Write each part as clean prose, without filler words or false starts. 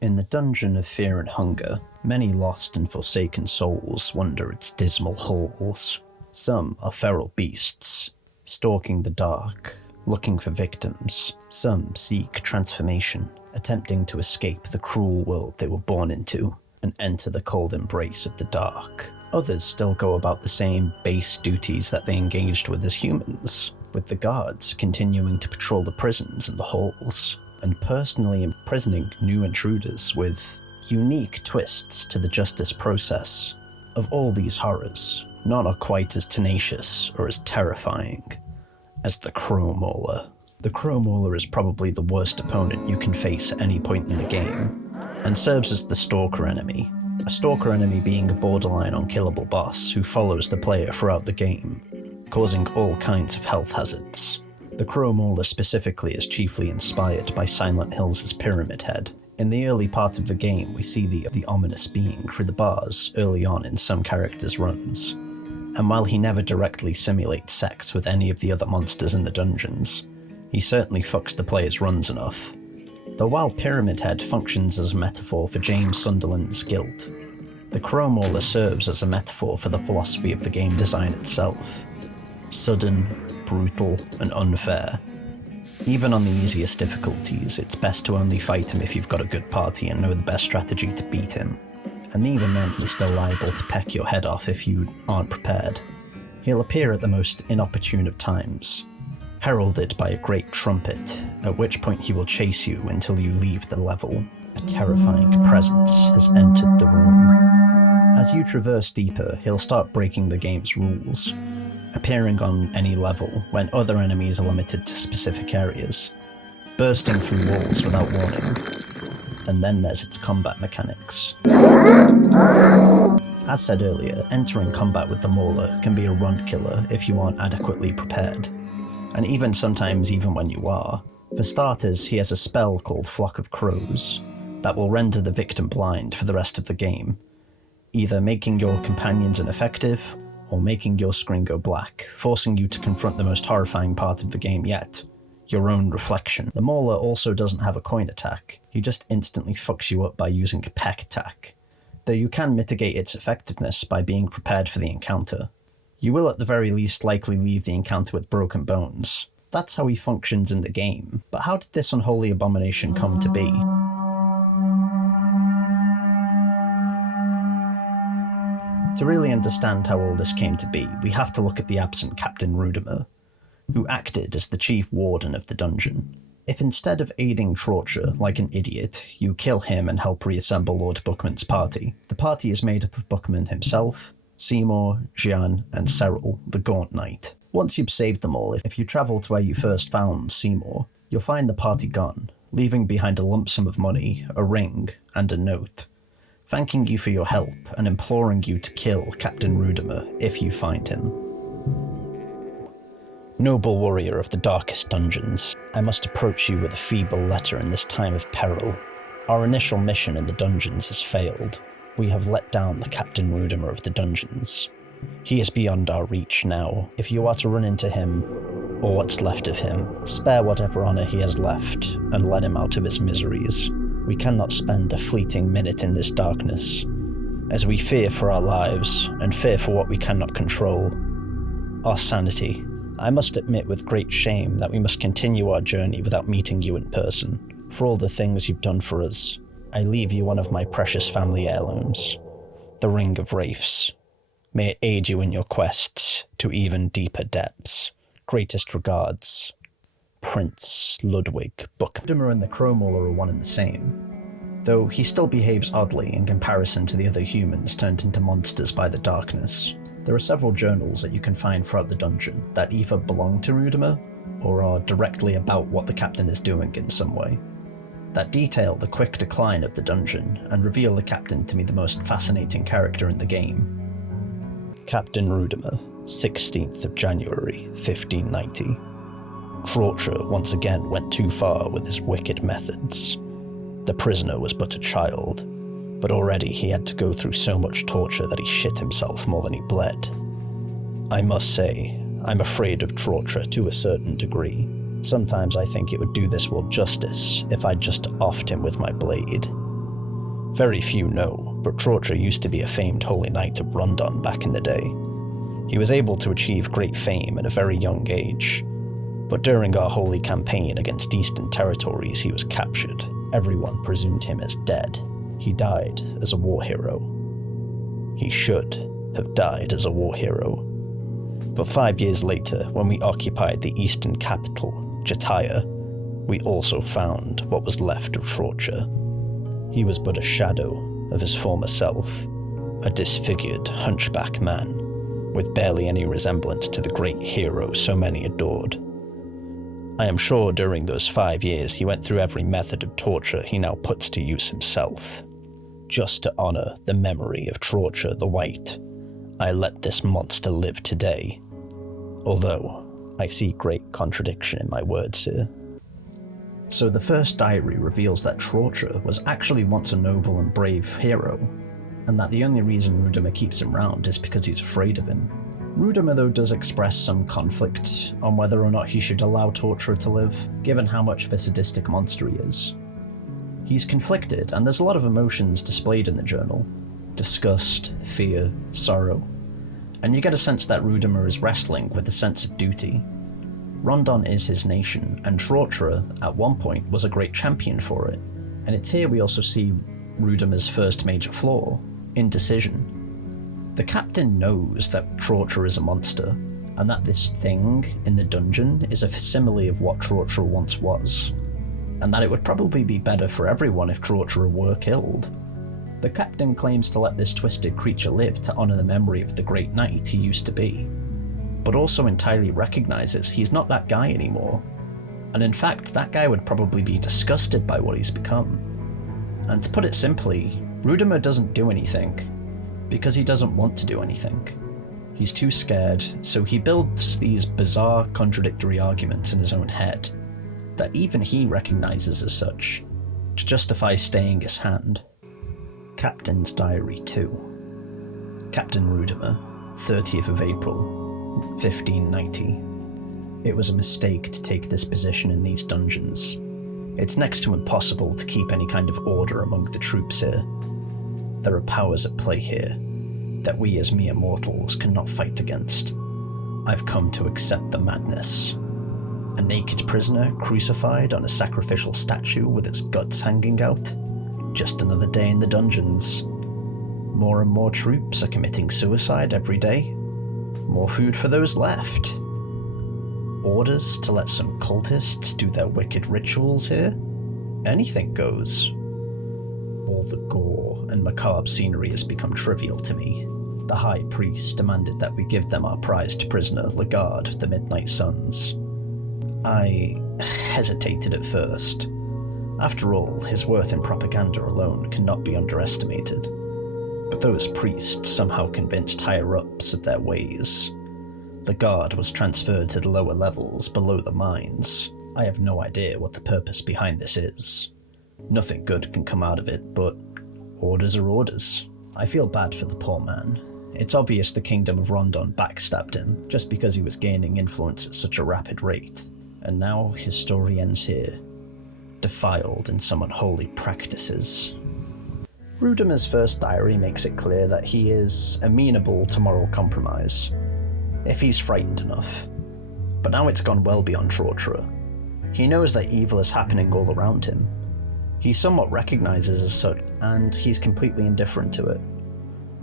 In the dungeon of Fear and Hunger, many lost and forsaken souls wander its dismal halls. Some are feral beasts, stalking the dark, looking for victims. Some seek transformation, attempting to escape the cruel world they were born into and enter the cold embrace of the dark. Others still go about the same base duties that they engaged with as humans, with the guards continuing to patrol the prisons and the halls, and personally imprisoning new intruders with unique twists to the justice process. Of all these horrors, none are quite as tenacious or as terrifying as the Crow Mauler. The Crow Mauler is probably the worst opponent you can face at any point in the game, and serves as the stalker enemy. A stalker enemy being a borderline unkillable boss who follows the player throughout the game, causing all kinds of health hazards. The Crow Mauler specifically is chiefly inspired by Silent Hill's Pyramid Head. In the early part of the game, we see the ominous being through the bars early on in some characters' runs. And while he never directly simulates sex with any of the other monsters in the dungeons, he certainly fucks the player's runs enough. Though while Pyramid Head functions as a metaphor for James Sunderland's guilt, the Crow Mauler serves as a metaphor for the philosophy of the game design itself. Sudden, brutal, and unfair. Even on the easiest difficulties, it's best to only fight him if you've got a good party and know the best strategy to beat him. And even then, he's still liable to peck your head off if you aren't prepared. He'll appear at the most inopportune of times, heralded by a great trumpet, at which point he will chase you until you leave the level. A terrifying presence has entered the room. As you traverse deeper, he'll start breaking the game's rules, appearing on any level when other enemies are limited to specific areas, bursting through walls without warning. And then there's its combat mechanics. As said earlier, entering combat with the Mauler can be a run killer if you aren't adequately prepared. And even sometimes even when you are. For starters, he has a spell called Flock of Crows that will render the victim blind for the rest of the game, either making your companions ineffective or making your screen go black, forcing you to confront the most horrifying part of the game yet, your own reflection. The Mauler also doesn't have a coin attack, he just instantly fucks you up by using a peck attack, though you can mitigate its effectiveness by being prepared for the encounter. You will at the very least likely leave the encounter with broken bones. That's how he functions in the game, but how did this unholy abomination come to be? To really understand how all this came to be, we have to look at the absent Captain Rudimer, who acted as the chief warden of the dungeon. If instead of aiding Trorcher like an idiot, you kill him and help reassemble Lord Bookman's party, the party is made up of Bookman himself, Seymour, Jeanne, and Cyril, the Gaunt Knight. Once you've saved them all, if you travel to where you first found Seymour, you'll find the party gone, leaving behind a lump sum of money, a ring, and a note, thanking you for your help and imploring you to kill Captain Rudimer if you find him. Noble warrior of the darkest dungeons, I must approach you with a feeble letter in this time of peril. Our initial mission in the dungeons has failed. We have let down the Captain Rudimer of the dungeons. He is beyond our reach now. If you are to run into him, or what's left of him, spare whatever honor he has left, and let him out of his miseries. We cannot spend a fleeting minute in this darkness, as we fear for our lives, and fear for what we cannot control, our sanity. I must admit with great shame that we must continue our journey without meeting you in person. For all the things you've done for us, I leave you one of my precious family heirlooms, the Ring of Wraiths. May it aid you in your quests to even deeper depths. Greatest regards, Prince Ludwig Book. Rudimer and the Crow Mauler are one and the same, though he still behaves oddly in comparison to the other humans turned into monsters by the darkness. There are several journals that you can find throughout the dungeon that either belong to Rudimer or are directly about what the captain is doing in some way, that detail the quick decline of the dungeon and reveal the captain to be the most fascinating character in the game. Captain Rudimer, 16th of January, 1590. Trorcher once again went too far with his wicked methods. The prisoner was but a child, but already he had to go through so much torture that he shit himself more than he bled. I must say, I'm afraid of Trorcher to a certain degree. Sometimes I think it would do this world justice if I just offed him with my blade. Very few know, but Torture used to be a famed holy knight of Rondon back in the day. He was able to achieve great fame at a very young age, but during our holy campaign against Eastern territories he was captured. Everyone presumed him as dead. He died as a war hero. He should have died as a war hero. But 5 years later, when we occupied the eastern capital, Jataya, we also found what was left of Torture. He was but a shadow of his former self, a disfigured, hunchback man, with barely any resemblance to the great hero so many adored. I am sure during those 5 years he went through every method of torture he now puts to use himself. Just to honor the memory of Torture the White, I let this monster live today. Although, I see great contradiction in my words here. So the first diary reveals that Torture was actually once a noble and brave hero, and that the only reason Rudimer keeps him round is because he's afraid of him. Rudimer though does express some conflict on whether or not he should allow Torture to live, given how much of a sadistic monster he is. He's conflicted, and there's a lot of emotions displayed in the journal. Disgust, fear, sorrow. And you get a sense that Rudimer is wrestling with a sense of duty. Rondon is his nation, and Torture, at one point, was a great champion for it. And it's here we also see Rudimer's first major flaw, indecision. The captain knows that Torture is a monster, and that this thing in the dungeon is a facsimile of what Torture once was, and that it would probably be better for everyone if Torture were killed. The captain claims to let this twisted creature live to honor the memory of the great knight he used to be, but also entirely recognizes he's not that guy anymore, and in fact that guy would probably be disgusted by what he's become. And to put it simply, Rudimer doesn't do anything, because he doesn't want to do anything. He's too scared, so he builds these bizarre, contradictory arguments in his own head that even he recognizes as such, to justify staying his hand. Captain's Diary 2. Captain Rudimer, 30th of April, 1590. It was a mistake to take this position in these dungeons. It's next to impossible to keep any kind of order among the troops here. There are powers at play here that we as mere mortals cannot fight against. I've come to accept the madness. A naked prisoner crucified on a sacrificial statue with its guts hanging out. Just another day in the dungeons. More and more troops are committing suicide every day. More food for those left. Orders to let some cultists do their wicked rituals here. Anything goes. All the gore and macabre scenery has become trivial to me. The High Priest demanded that we give them our prized prisoner, Lagarde of the Midnight Suns. I hesitated at first. After all, his worth in propaganda alone cannot be underestimated. But those priests somehow convinced higher-ups of their ways. Lagarde was transferred to the lower levels below the mines. I have no idea what the purpose behind this is. Nothing good can come out of it, but orders are orders. I feel bad for the poor man. It's obvious the Kingdom of Rondon backstabbed him, just because he was gaining influence at such a rapid rate. And now his story ends here, defiled in some unholy practices. Rudimer's first diary makes it clear that he is amenable to moral compromise, if he's frightened enough. But now it's gone well beyond Torture. He knows that evil is happening all around him. He somewhat recognizes as such, and he's completely indifferent to it.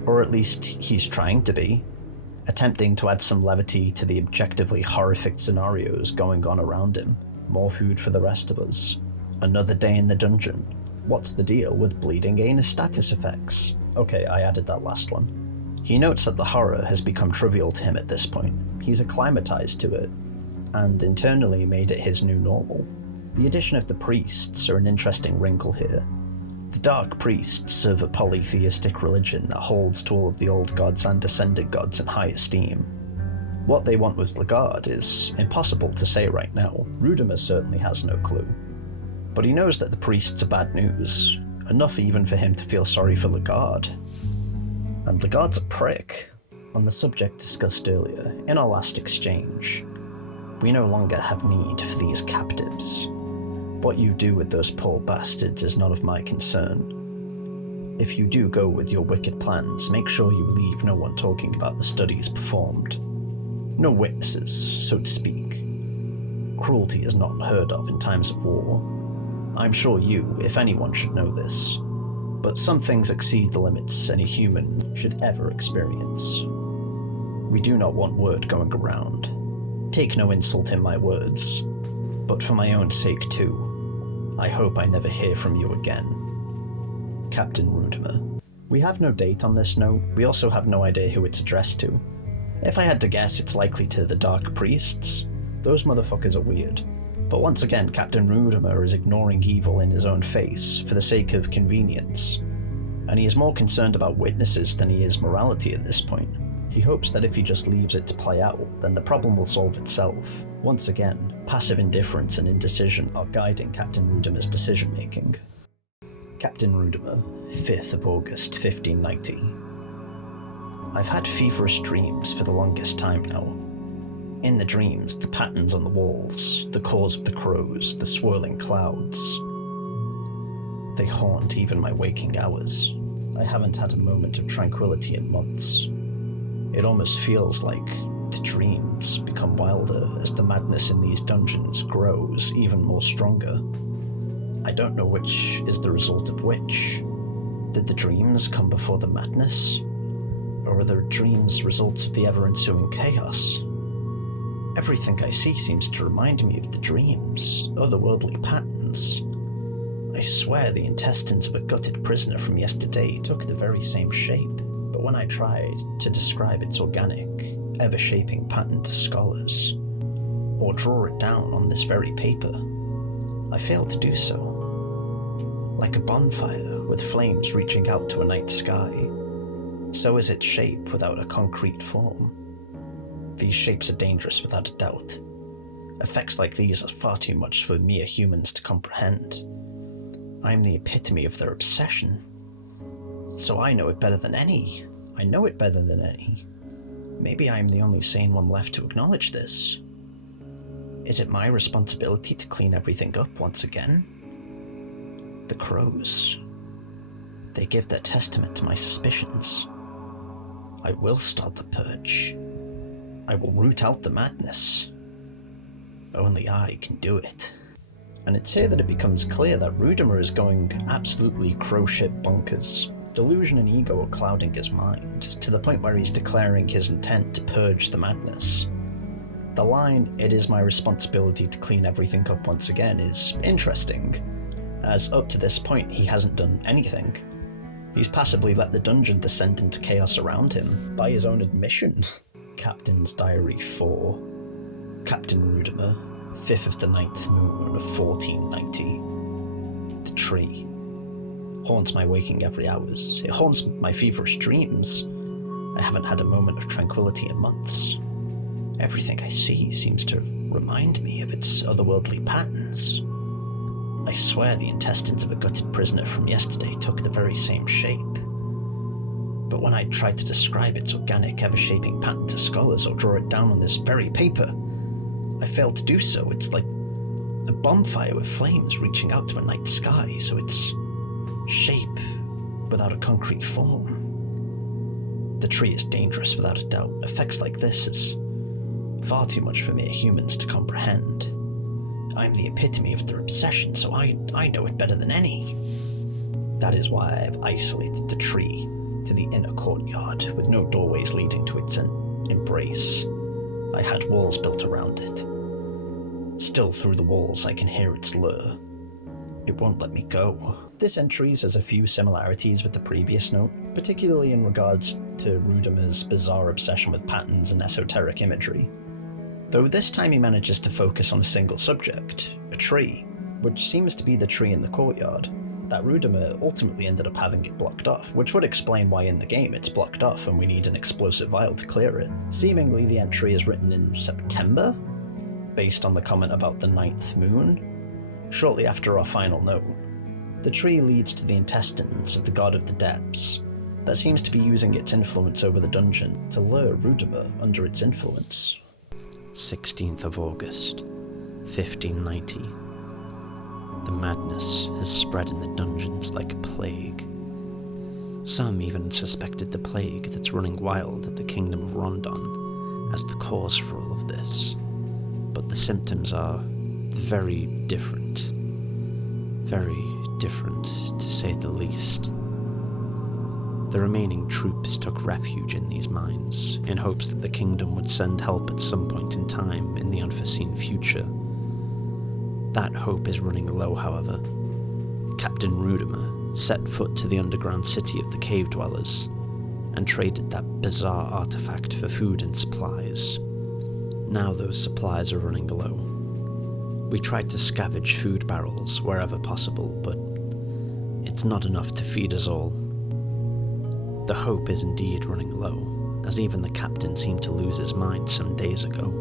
Or at least he's trying to be, attempting to add some levity to the objectively horrific scenarios going on around him. More food for the rest of us. Another day in the dungeon. What's the deal with bleeding anus status effects? Okay, I added that last one. He notes that the horror has become trivial to him at this point. He's acclimatized to it, and internally made it his new normal. The addition of the priests are an interesting wrinkle here. The Dark Priests serve a polytheistic religion that holds to all of the old gods and descended gods in high esteem. What they want with Lagarde is impossible to say right now. Rudimer certainly has no clue. But he knows that the priests are bad news, enough even for him to feel sorry for Lagarde. And Lagarde's a prick. On the subject discussed earlier, in our last exchange, we no longer have need for these captives. What you do with those poor bastards is none of my concern. If you do go with your wicked plans, make sure you leave no one talking about the studies performed. No witnesses, so to speak. Cruelty is not unheard of in times of war. I'm sure you, if anyone, should know this. But some things exceed the limits any human should ever experience. We do not want word going around. Take no insult in my words, but for my own sake too, I hope I never hear from you again. Captain Rudimer. We have no date on this note. We also have no idea who it's addressed to. If I had to guess, it's likely to the Dark Priests. Those motherfuckers are weird. But once again, Captain Rudimer is ignoring evil in his own face for the sake of convenience. And he is more concerned about witnesses than he is morality at this point. He hopes that if he just leaves it to play out, then the problem will solve itself. Once again, passive indifference and indecision are guiding Captain Rudimer's decision-making. Captain Rudimer, 5th of August, 1590. I've had feverish dreams for the longest time now. In the dreams, the patterns on the walls, the calls of the crows, the swirling clouds. They haunt even my waking hours. I haven't had a moment of tranquility in months. It almost feels like the dreams become wilder as the madness in these dungeons grows even more stronger. I don't know which is the result of which. Did the dreams come before the madness? Or are the dreams results of the ever-ensuing chaos? Everything I see seems to remind me of the dreams, otherworldly patterns. I swear the intestines of a gutted prisoner from yesterday took the very same shape, but when I tried to describe its organic, ever-shaping pattern to scholars, or draw it down on this very paper, I failed to do so. Like a bonfire with flames reaching out to a night sky, so is its shape without a concrete form. These shapes are dangerous without a doubt. Effects like these are far too much for mere humans to comprehend. I am the epitome of their obsession. So I know it better than any. I know it better than any. Maybe I am the only sane one left to acknowledge this. Is it my responsibility to clean everything up once again? The crows. They give their testament to my suspicions. I will start the purge. I will root out the madness. Only I can do it. And it's here that it becomes clear that Rudimer is going absolutely crow-shit bonkers. Delusion and ego are clouding his mind, to the point where he's declaring his intent to purge the madness. The line, "It is my responsibility to clean everything up once again," is interesting, as up to this point he hasn't done anything. He's passively let the dungeon descend into chaos around him, by his own admission. Captain's Diary 4. Captain Rudimer, 5th of the 9th moon of 1490. The tree. Haunts my waking every hours. It haunts my feverish dreams. I haven't had a moment of tranquility in months. Everything I see seems to remind me of its otherworldly patterns. I swear the intestines of a gutted prisoner from yesterday took the very same shape. But when I try to describe its organic, ever-shaping pattern to scholars or draw it down on this very paper, I fail to do so. It's like a bonfire with flames reaching out to a night sky, so it's shape without a concrete form. The tree is dangerous without a doubt. Effects like this is far too much for mere humans to comprehend. I'm the epitome of their obsession, so I know it better than any. That is why I have isolated the tree to the inner courtyard, with no doorways leading to its embrace. I had walls built around it. Still through the walls I can hear its lure. It won't let me go. This entry has a few similarities with the previous note, particularly in regards to Rudimer's bizarre obsession with patterns and esoteric imagery. Though this time he manages to focus on a single subject, a tree, which seems to be the tree in the courtyard, that Rudimer ultimately ended up having it blocked off, which would explain why in the game it's blocked off and we need an explosive vial to clear it. Seemingly the entry is written in September, based on the comment about the 9th moon, shortly after our final note. The tree leads to the intestines of the god of the depths, that seems to be using its influence over the dungeon to lure Rudimer under its influence. 16th of August, 1590. The madness has spread in the dungeons like a plague. Some even suspected the plague that's running wild at the Kingdom of Rondon as the cause for all of this, but the symptoms are very different. Very different, to say the least. The remaining troops took refuge in these mines, in hopes that the kingdom would send help at some point in time in the unforeseen future. That hope is running low, however. Captain Rudimer set foot to the underground city of the cave dwellers, and traded that bizarre artifact for food and supplies. Now those supplies are running low. We tried to scavenge food barrels wherever possible, but it's not enough to feed us all. The hope is indeed running low, as even the captain seemed to lose his mind some days ago.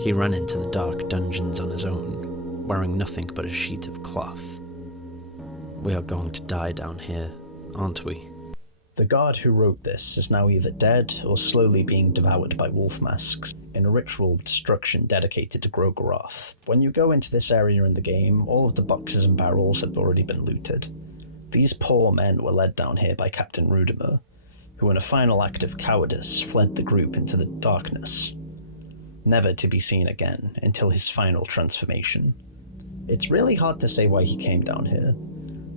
He ran into the dark dungeons on his own, wearing nothing but a sheet of cloth. We are going to die down here, aren't we? The guard who wrote this is now either dead or slowly being devoured by wolf masks, in a ritual of destruction dedicated to Grogorath. When you go into this area in the game, all of the boxes and barrels have already been looted. These poor men were led down here by Captain Rudimer, who in a final act of cowardice fled the group into the darkness, never to be seen again until his final transformation. It's really hard to say why he came down here.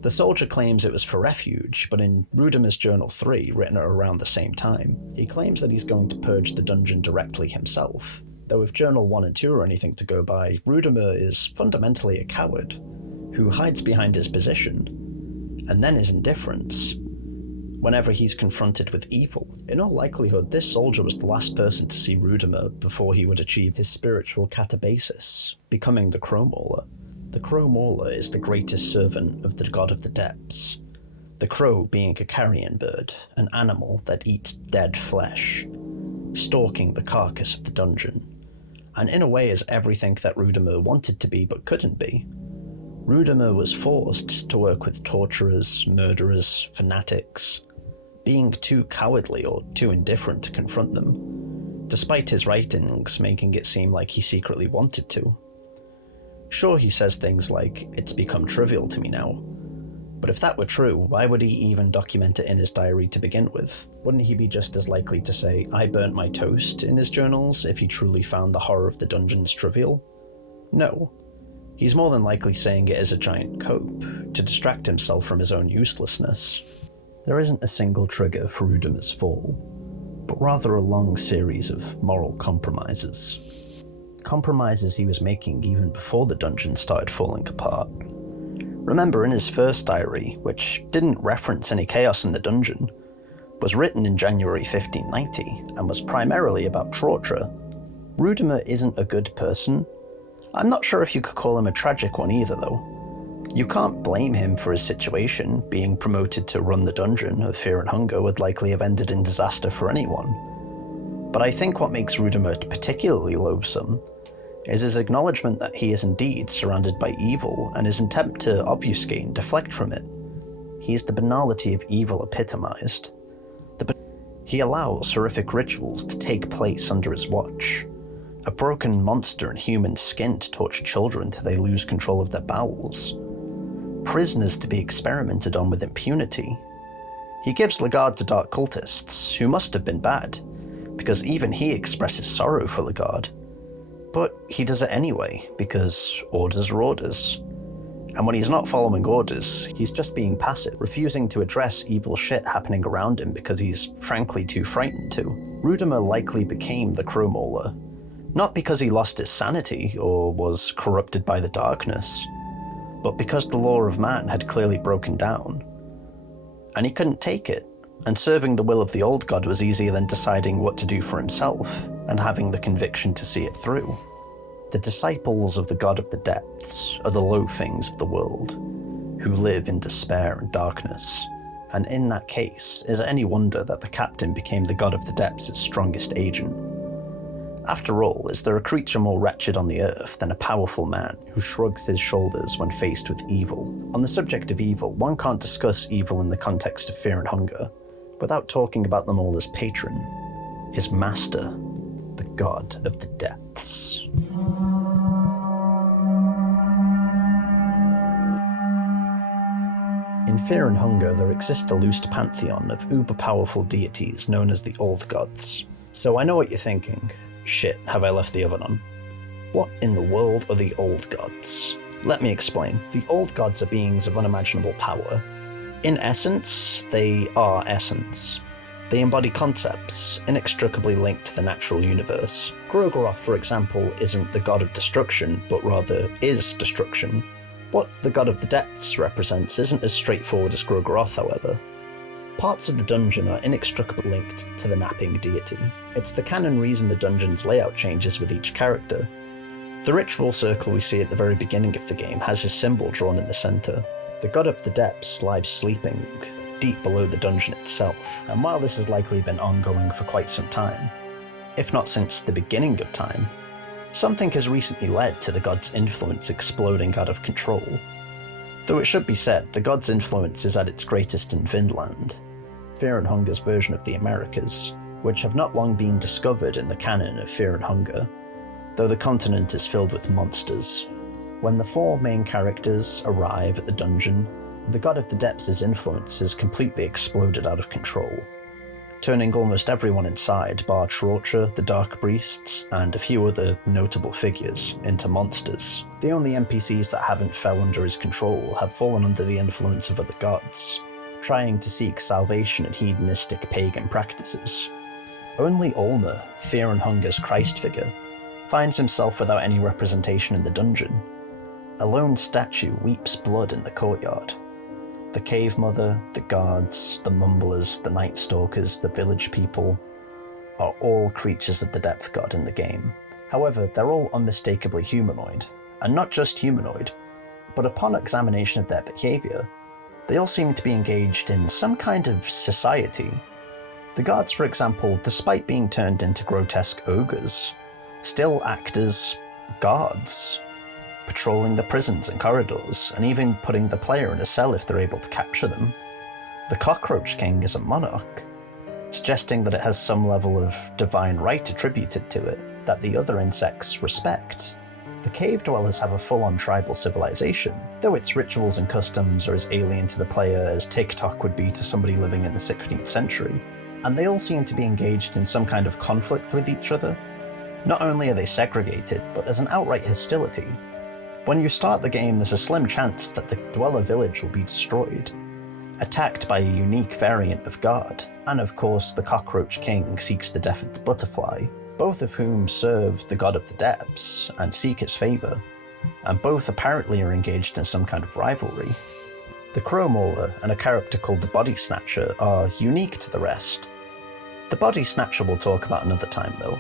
The soldier claims it was for refuge, but in Rudimer's Journal 3, written at around the same time, he claims that he's going to purge the dungeon directly himself. Though if Journal 1 and 2 are anything to go by, Rudimer is fundamentally a coward, who hides behind his position, and then his indifference whenever he's confronted with evil. In all likelihood, this soldier was the last person to see Rudimer before he would achieve his spiritual catabasis, becoming the Crow Mauler. The Crow Mauler is the greatest servant of the god of the depths, the crow being a carrion bird, an animal that eats dead flesh, stalking the carcass of the dungeon, and in a way is everything that Rudimer wanted to be but couldn't be. Rudimer was forced to work with torturers, murderers, fanatics, being too cowardly or too indifferent to confront them, despite his writings making it seem like he secretly wanted to. Sure, he says things like, "It's become trivial to me now," but if that were true, why would he even document it in his diary to begin with? Wouldn't he be just as likely to say, "I burnt my toast" in his journals if he truly found the horror of the dungeons trivial? No. He's more than likely saying it as a giant cope, to distract himself from his own uselessness. There isn't a single trigger for Rudimer's fall, but rather a long series of moral compromises. Compromises he was making even before the dungeon started falling apart. Remember, in his first diary, which didn't reference any chaos in the dungeon, was written in January 1590 and was primarily about torture. Rudimer isn't a good person. I'm not sure if you could call him a tragic one either, though. You can't blame him for his situation. Being promoted to run the dungeon of Fear and Hunger would likely have ended in disaster for anyone. But I think what makes Rudimer particularly loathsome is his acknowledgement that he is indeed surrounded by evil and his attempt to obfuscate and deflect from it. He is the banality of evil epitomized. He allows horrific rituals to take place under his watch. A broken monster in human skin to torture children till they lose control of their bowels. Prisoners to be experimented on with impunity. He gives Lagarde to dark cultists, who must have been bad, because even he expresses sorrow for Lagarde. But he does it anyway, because orders are orders. And when he's not following orders, he's just being passive, refusing to address evil shit happening around him because he's frankly too frightened to. Rudimer likely became the Crow Mauler, not because he lost his sanity or was corrupted by the darkness, but because the law of man had clearly broken down. And he couldn't take it, and serving the will of the old god was easier than deciding what to do for himself, and having the conviction to see it through. The disciples of the god of the depths are the low things of the world, who live in despair and darkness. And in that case, is it any wonder that the captain became the god of the depths' strongest agent? After all, is there a creature more wretched on the earth than a powerful man who shrugs his shoulders when faced with evil? On the subject of evil, one can't discuss evil in the context of Fear and Hunger without talking about the Mauler's patron, his master, the god of the depths. In Fear and Hunger, there exists a loose pantheon of uber-powerful deities known as the Old Gods. So I know what you're thinking. Shit, have I left the oven on? What in the world are the Old Gods? Let me explain. The Old Gods are beings of unimaginable power. In essence, they are essence. They embody concepts inextricably linked to the natural universe. Grogorath, for example, isn't the god of destruction, but rather is destruction. What the god of the depths represents isn't as straightforward as Grogorath, however. Parts of the dungeon are inextricably linked to the napping deity. It's the canon reason the dungeon's layout changes with each character. The ritual circle we see at the very beginning of the game has his symbol drawn in the centre. The god of the depths lies sleeping deep below the dungeon itself, and while this has likely been ongoing for quite some time, if not since the beginning of time, something has recently led to the god's influence exploding out of control. Though it should be said, the god's influence is at its greatest in Vinland, Fear and Hunger's version of the Americas, which have not long been discovered in the canon of Fear and Hunger, though the continent is filled with monsters. When the four main characters arrive at the dungeon, the god of the depths' influence has completely exploded out of control, turning almost everyone inside, bar Trorcher, the Dark Priests, and a few other notable figures, into monsters. The only NPCs that haven't fell under his control have fallen under the influence of other gods, trying to seek salvation in hedonistic pagan practices. Only Olmer, Fear and Hunger's Christ figure, finds himself without any representation in the dungeon. A lone statue weeps blood in the courtyard. The Cave Mother, the guards, the Mumblers, the Night Stalkers, the village people are all creatures of the Depth God in the game. However, they're all unmistakably humanoid. And not just humanoid, but upon examination of their behaviour, they all seem to be engaged in some kind of society. The guards, for example, despite being turned into grotesque ogres, still act as guards, patrolling the prisons and corridors, and even putting the player in a cell if they're able to capture them. The Cockroach King is a monarch, suggesting that it has some level of divine right attributed to it that the other insects respect. The Cave Dwellers have a full-on tribal civilization, though its rituals and customs are as alien to the player as TikTok would be to somebody living in the 16th century, and they all seem to be engaged in some kind of conflict with each other. Not only are they segregated, but there's an outright hostility. When you start the game, there's a slim chance that the Dweller village will be destroyed, attacked by a unique variant of guard, and of course the Cockroach King seeks the death of the Butterfly, both of whom serve the god of the depths and seek his favour, and both apparently are engaged in some kind of rivalry. The Crow Mauler and a character called the Body Snatcher are unique to the rest. The Body Snatcher we'll talk about another time though.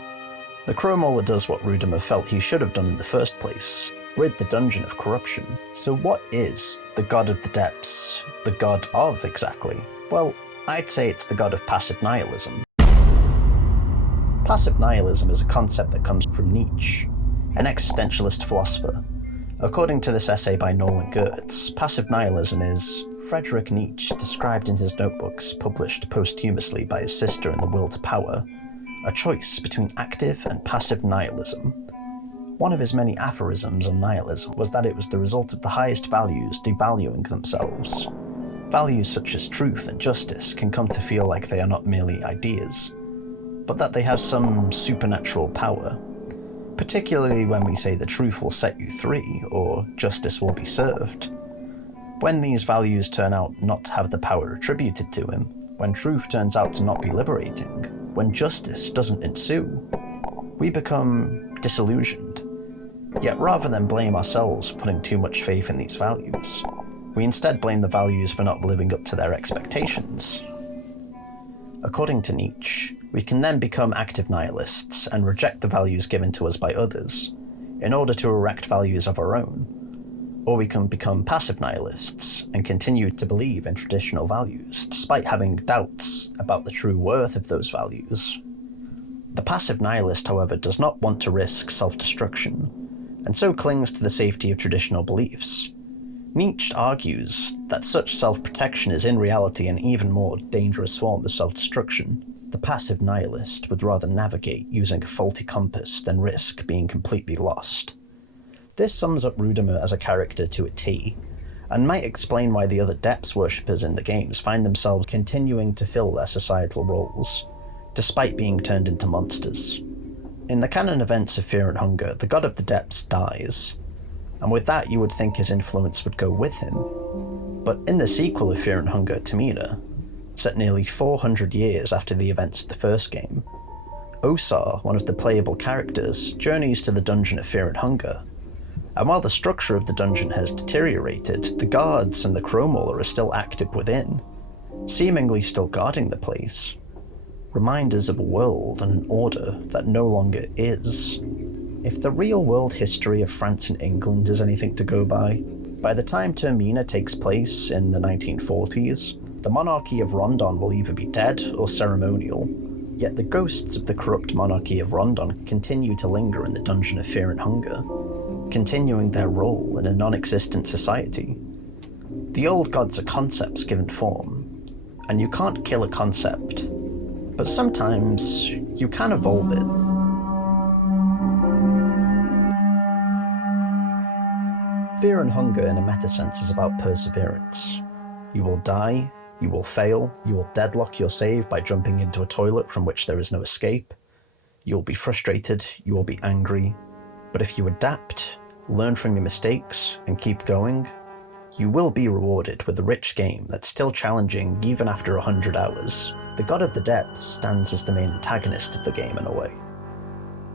The Crow Mauler does what Rudimer felt he should have done in the first place, rid the dungeon of corruption. So what is the god of the depths the god of exactly? Well, I'd say it's the god of passive nihilism. Passive nihilism is a concept that comes from Nietzsche, an existentialist philosopher. According to this essay by Nolan Gertz, passive nihilism is Friedrich Nietzsche described in his notebooks published posthumously by his sister in The Will to Power, a choice between active and passive nihilism. One of his many aphorisms on nihilism was that it was the result of the highest values devaluing themselves. Values such as truth and justice can come to feel like they are not merely ideas, but that they have some supernatural power, particularly when we say the truth will set you free or justice will be served. When these values turn out not to have the power attributed to him, when truth turns out to not be liberating, when justice doesn't ensue, we become disillusioned. Yet rather than blame ourselves for putting too much faith in these values, we instead blame the values for not living up to their expectations. According to Nietzsche, we can then become active nihilists and reject the values given to us by others, in order to erect values of our own. Or we can become passive nihilists and continue to believe in traditional values, despite having doubts about the true worth of those values. The passive nihilist, however, does not want to risk self-destruction, and so clings to the safety of traditional beliefs. Nietzsche argues that such self-protection is in reality an even more dangerous form of self-destruction. The passive nihilist would rather navigate using a faulty compass than risk being completely lost. This sums up Rudimer as a character to a T, and might explain why the other depths worshippers in the games find themselves continuing to fill their societal roles, despite being turned into monsters. In the canon events of Fear and Hunger, the god of the depths dies, and with that you would think his influence would go with him. But in the sequel of Fear and Hunger, Termina, set nearly 400 years after the events of the first game, Osar, one of the playable characters, journeys to the dungeon of Fear and Hunger, and while the structure of the dungeon has deteriorated, the guards and the Crow Mauler are still active within, seemingly still guarding the place. Reminders of a world and an order that no longer is. If the real-world history of France and England is anything to go by the time Termina takes place in the 1940s, the monarchy of Rondon will either be dead or ceremonial, yet the ghosts of the corrupt monarchy of Rondon continue to linger in the dungeon of Fear and Hunger, continuing their role in a non-existent society. The old gods are concepts given form, and you can't kill a concept, but sometimes you can evolve it. Fear and Hunger in a meta-sense is about perseverance. You will die, you will fail, you will deadlock your save by jumping into a toilet from which there is no escape, you'll be frustrated, you will be angry, but if you adapt, learn from your mistakes, and keep going, you will be rewarded with a rich game that's still challenging even after 100 hours. The God of the Depths stands as the main antagonist of the game in a way.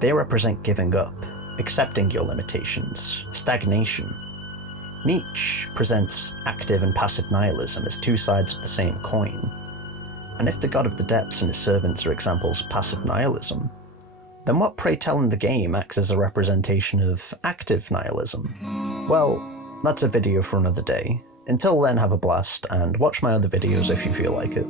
They represent giving up, accepting your limitations, stagnation. Nietzsche presents active and passive nihilism as two sides of the same coin. And if the God of the Depths and his servants are examples of passive nihilism, then what, pray tell, in the game acts as a representation of active nihilism? Well, that's a video for another day. Until then, have a blast, and watch my other videos if you feel like it.